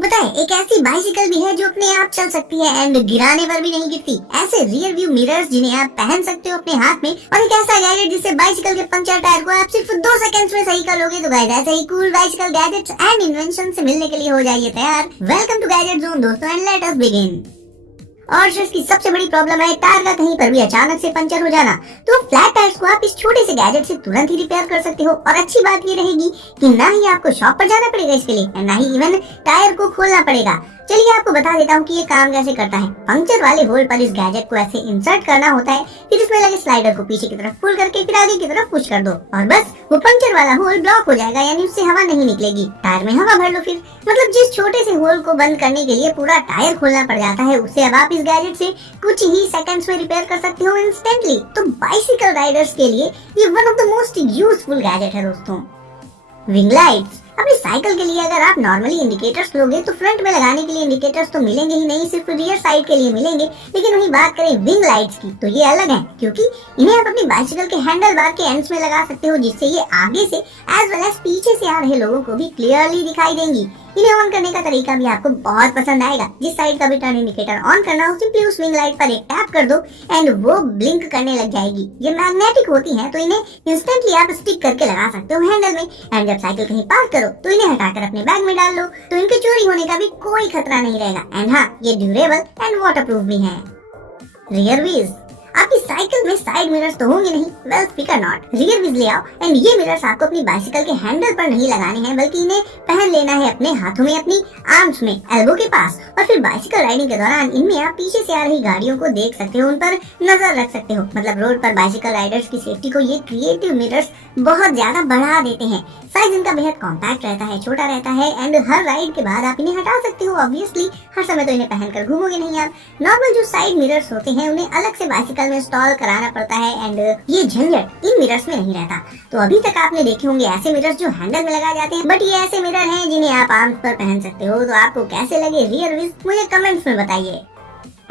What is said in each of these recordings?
पता है एक ऐसी बाइसिकल भी है जो अपने आप चल सकती है एंड गिराने पर भी नहीं गिरती। ऐसे रियर व्यू मिरर्स जिन्हें आप पहन सकते हो अपने हाथ में, और एक ऐसा गैजेट जिससे बाइसिकल के पंचर टायर को आप सिर्फ 2 सेकंड्स में सही कर लोगे। तो गाइस ऐसे ही cool bicycle gadgets and invention से मिलने के लिए हो जाइए तैयार। वेलकम टू गैजेट जोन दोस्तों एंड लेट अस बिगिन। और इसकी सबसे बड़ी प्रॉब्लम है टायर का कहीं पर भी अचानक से पंचर हो जाना। तो फ्लैट टायर्स को आप इस छोटे से गैजेट से तुरंत ही रिपेयर कर सकते हो। और अच्छी बात ये रहेगी कि ना ही आपको शॉप पर जाना पड़ेगा इसके लिए, ना ही इवन टायर को खोलना पड़ेगा। चलिए आपको बता देता हूँ कि ये काम कैसे करता है। पंक्चर वाले होल पर इस गैजेट को ऐसे इंसर्ट करना होता है, फिर इसमें लगे स्लाइडर को पीछे की तरफ पुल करके फिर आगे की तरफ पुश कर दो और बस वो पंक्चर वाला होल ब्लॉक हो जाएगा, यानी उससे हवा नहीं निकलेगी। टायर में हवा भर लो फिर। मतलब जिस छोटे से होल को बंद करने के लिए पूरा टायर खोलना पड़ जाता है, उसे अब आप इस गैजेट से कुछ ही सेकंड्स में रिपेयर कर सकते हो इंस्टेंटली। तो बाइसिकल राइडर्स के लिए ये one of the most useful gadget है दोस्तों। Wing lights. अपनी साइकिल के लिए अगर आप नॉर्मली इंडिकेटर्स लोगे तो फ्रंट में लगाने के लिए इंडिकेटर्स तो मिलेंगे ही नहीं, सिर्फ रियर साइड के लिए मिलेंगे। लेकिन वही बात करें विंग लाइट्स की तो ये अलग है, क्योंकि इन्हें आप अपनी बाइसिकल के हैंडल बार के एंड्स में लगा सकते हो, जिससे ये आगे से एज वेल एज पीछे से आ रहे लोगों को भी क्लियरली दिखाई देंगी। इन्हें ऑन करने का तरीका भी आपको बहुत पसंद आएगा। जिस साइड का भी टर्न इंडिकेटर ऑन करना हो, सिंपली उस विंग लाइट पर एक टैप कर दो एंड वो ब्लिंक करने लग जाएगी। ये मैग्नेटिक होती हैं, तो इन्हें इंस्टेंटली आप स्टिक करके लगा सकते हो हैंडल में। एंड जब साइकिल कहीं पार्क करो तो इन्हें हटाकर अपने बैग में डाल लो, तो इनके चोरी होने का भी कोई खतरा नहीं रहेगा। एंड हाँ, ये ड्यूरेबल एंड वाटरप्रूफ भी है। Rear wheels. आपकी साइकिल में साइड मिरर्स तो होंगे नहीं, वेल फिकर नॉट, रियर व्हील्स ले आओ। एंड ये मिरर्स आपको अपनी बाइसिकल के हैंडल पर नहीं लगाने हैं, बल्कि इन्हें पहन लेना है अपने हाथों में, अपनी आर्म्स में, एल्बो के पास। और फिर बाइसिकल राइडिंग के दौरान इनमें आप पीछे से आ रही गाड़ियों को देख सकते हो, उन पर नजर रख सकते हो। मतलब रोड पर बाइसिकल राइडर्स की सेफ्टी को ये क्रिएटिव मिरर्स बहुत ज्यादा बढ़ा देते हैं। साइज इनका बेहद कॉम्पैक्ट रहता है, छोटा रहता है एंड हर राइड के बाद आप इन्हें हटा सकते हो। ऑब्वियसली हर समय तो इन्हें पहनकर घूमोगे नहीं आप। नॉर्मल जो साइड मिरर्स होते हैं उन्हें अलग से बाइसिकल में इंस्टॉल कराना पड़ता है एंड ये झंझट इन मिरर्स में नहीं रहता। तो अभी तक आपने देखे होंगे ऐसे मिरर्स जो हैंडल में लगा जाते हैं, बट ये ऐसे मिरर हैं जिन्हें आप आर्म्स पर पहन सकते हो। तो आपको कैसे लगे रियर व्हील्स, मुझे कमेंट्स में बताइए।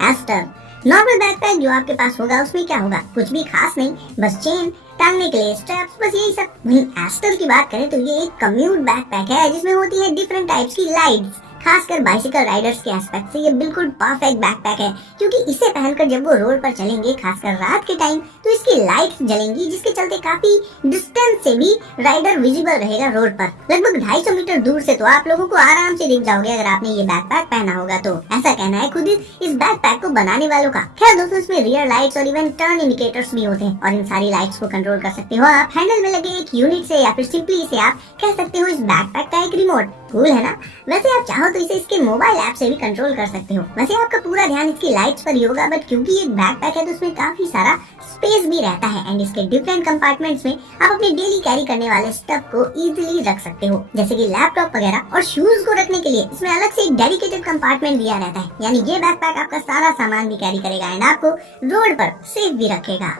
एस्टर। नॉर्मल बैकपैक जो आपके पास होगा उसमें क्या होगा, कुछ भी खास नहीं, बस चेन, टांगने के लिए स्ट्रैप्स, बस यही सब। वहीं एस्टर की बात करें तो ये एक कम्यूट बैकपैक है जिसमें होती है डिफरेंट टाइप्स की लाइट्स। खासकर बाइसिकल राइडर्स के एस्पेक्ट से ये बिल्कुल परफेक्ट बैकपैक है, क्योंकि इसे पहनकर जब वो रोड पर चलेंगे खासकर रात के टाइम, तो इसकी लाइट्स जलेंगी, जिसके चलते काफी डिस्टेंस से भी राइडर विजिबल रहेगा रोड पर। लगभग 250 मीटर दूर से तो आप लोगों को आराम से दिख जाओगे अगर आपने ये बैकपैक पहना होगा तो। ऐसा कहना है खुद इस बैकपैक को बनाने वालों का। खैर दोस्तों, इसमें रियर लाइट्स और इवन टर्न इंडिकेटर्स भी होते हैं और इन सारी लाइट्स को कंट्रोल कर सकते हो आप हैंडल में लगे एक यूनिट से, या फिर सिंपली इसे आप कह सकते हो इस बैकपैक का एक रिमोट। कूल है ना। वैसे आप चाहो तो इसे इसके मोबाइल ऐप से भी कंट्रोल कर सकते हो। वैसे आपका पूरा ध्यान इसकी लाइट्स पर ही होगा, बट क्योंकि ये बैकपैक है तो उसमें काफी सारा स्पेस भी रहता है एंड इसके डिफरेंट कंपार्टमेंट्स में आप अपने डेली कैरी करने वाले स्टफ को इजीली रख सकते हो, जैसे कि लैपटॉप वगैरह। और शूज को रखने के लिए इसमें अलग से एक डेडिकेटेड कंपार्टमेंट दिया रहता है, यानी ये बैकपैक आपका सारा सामान भी कैरी करेगा एंड आपको रोड पर सेफ भी रखेगा।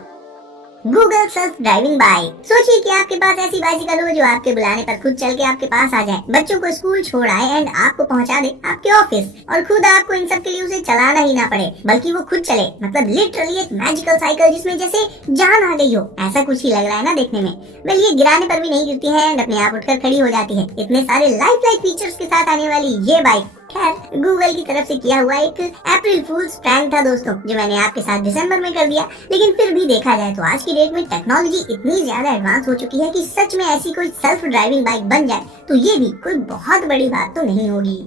Google self driving bike. सोचिए कि आपके पास ऐसी बाइसिकल हो जो आपके बुलाने पर खुद चल के आपके पास आ जाए, बच्चों को स्कूल छोड़ आए एंड आपको पहुंचा दे आपके ऑफिस, और खुद आपको इन सब के लिए उसे चलाना ही ना पड़े, बल्कि वो खुद चले। मतलब लिटरली एक मैजिकल साइकिल जिसमें जैसे जान आ गई हो, ऐसा कुछ ही लग रहा है ना देखने में। वेल ये गिराने पर भी नहीं गिरती है एंड अपने आप उठकर खड़ी हो जाती है। इतने सारे लाइफ फीचर्स के साथ आने वाली ये बाइक खैर गूगल की तरफ से किया हुआ एक अप्रैल फूल्स प्रैंक था दोस्तों, जो मैंने आपके साथ दिसंबर में कर दिया। लेकिन फिर भी देखा जाए तो आज की डेट में टेक्नोलॉजी इतनी ज्यादा एडवांस हो चुकी है कि सच में ऐसी कोई सेल्फ ड्राइविंग बाइक बन जाए तो ये भी कोई बहुत बड़ी बात तो नहीं होगी।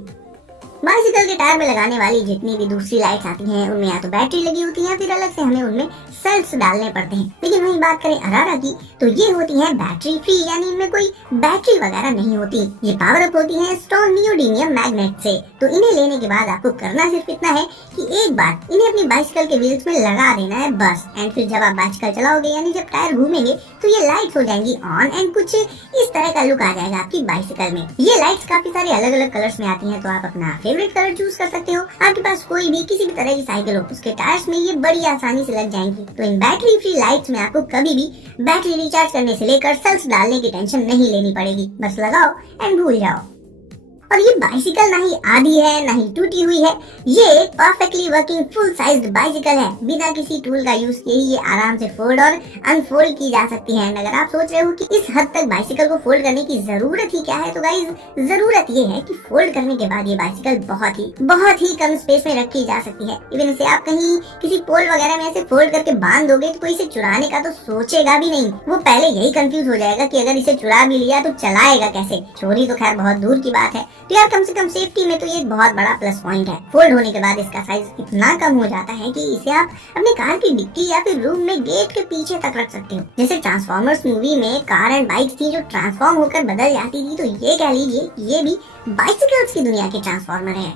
बाइसिकल के टायर में लगाने वाली जितनी भी दूसरी लाइट्स आती हैं उनमें या तो बैटरी लगी होती है, फिर अलग से हमें उनमें सेल्स डालने पड़ते हैं। लेकिन वही बात करें अरारा की तो ये होती है बैटरी फ्री, यानी इनमें कोई बैटरी वगैरह नहीं होती। ये पावर अप होती है स्ट्रॉन्ग नियोडीमियम मैग्नेट से। तो इन्हें लेने के बाद आपको करना सिर्फ इतना है कि एक बार इन्हें अपनी बाइसिकल के व्हील्स में लगा देना है बस। एंड फिर जब आप बाइसिकल चलाओगे, यानी जब टायर घूमेंगे, तो ये लाइट्स हो जाएंगी ऑन एंड कुछ इस तरह का लुक आ जाएगा आपकी बाइसिकल में। ये लाइट्स काफी सारे अलग अलग कलर्स में आती हैं, तो आप अपना फेवरेट कलर चूज कर सकते हो। आपके पास कोई भी किसी भी तरह की साइकिल हो, उसके टायर्स में ये बड़ी आसानी से लग जाएंगी। तो इन बैटरी फ्री लाइट्स में आपको कभी भी बैटरी रिचार्ज करने से लेकर सेल्स डालने की टेंशन नहीं लेनी पड़ेगी। बस लगाओ एंड भूल जाओ। और ये बाइसिकल ना ही आधी है ना ही टूटी हुई है, ये एक perfectly working full sized bicycle है। बिना किसी टूल का यूज किए ही ये आराम से फोल्ड और अनफोल्ड की जा सकती है। अगर आप सोच रहे हो कि इस हद तक बाइसिकल को फोल्ड करने की जरूरत ही क्या है, तो गाइस जरूरत ये है कि फोल्ड करने के बाद ये बाइसिकल बहुत ही कम स्पेस में रखी जा सकती है। इवन इसे आप कहीं किसी पोल वगैरह में ऐसे फोल्ड करके बांध दोगे तो कोई इसे चुराने का तो सोचेगा भी नहीं। वो पहले यही कंफ्यूज हो जाएगा कि अगर इसे चुरा भी लिया तो चलाएगा कैसे। चोरी तो खैर बहुत दूर की बात है, तो यार कम से कम सेफ्टी में तो ये बहुत बड़ा प्लस पॉइंट है। फोल्ड होने के बाद इसका साइज इतना कम हो जाता है कि इसे आप अपने कार की डिक्की या फिर रूम में गेट के पीछे तक रख सकते हो। जैसे ट्रांसफॉर्मर्स मूवी में कार एंड बाइक थी जो ट्रांसफॉर्म होकर बदल जाती थी, तो ये कह लीजिए ये भी बाइसिकल्स की दुनिया के ट्रांसफॉर्मर है।